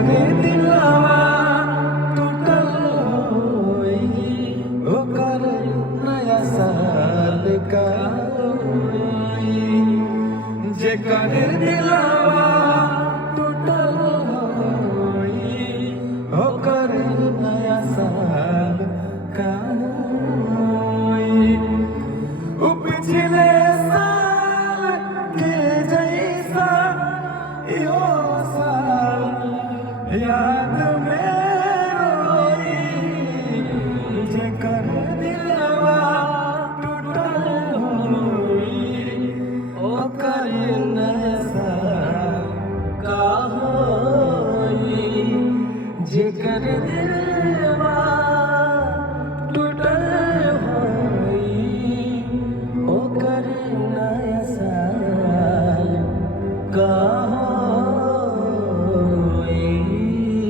करे दिलवा टूटल होई ओकर नया साल का होई जे करे दिलवा टूटल होई ओकर नया साल का होई उ पिछले साल के जैसा यो साल याद में रोई जेकर दिलवा टूटल होई ओकर नया साल का होई जेकर